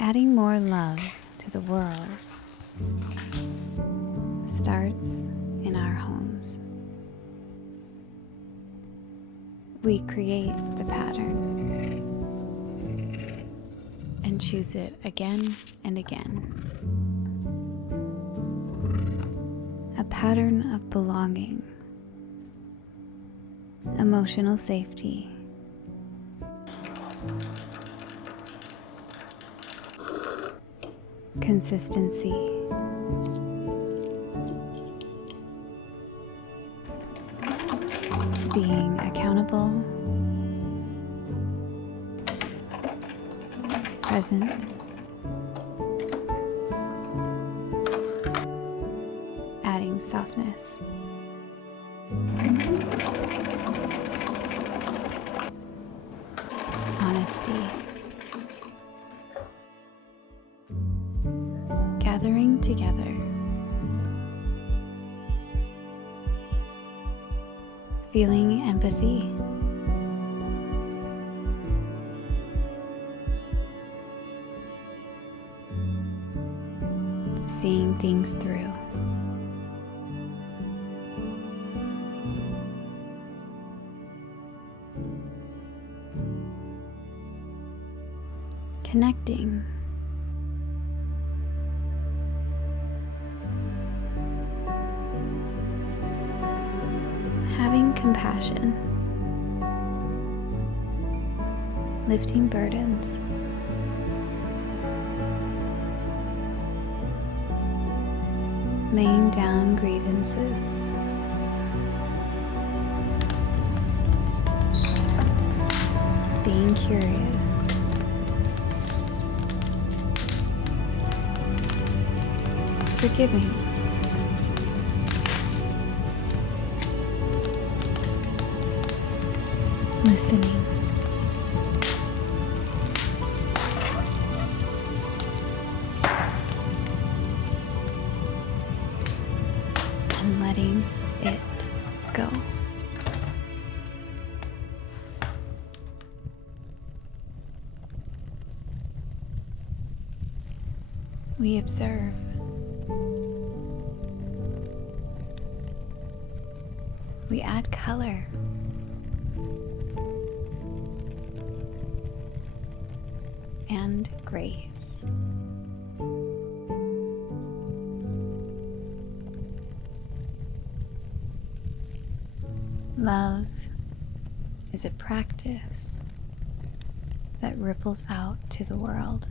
Adding more love to the world starts in our homes. We create the pattern and choose it again and again. A pattern of belonging, emotional safety, consistency, being accountable, present, adding softness, honesty, gathering together, feeling empathy, seeing things through, connecting, having compassion, lifting burdens, laying down grievances, being curious, forgiving, listening, and letting it go. We observe. We add color. And grace. Love is a practice that ripples out to the world.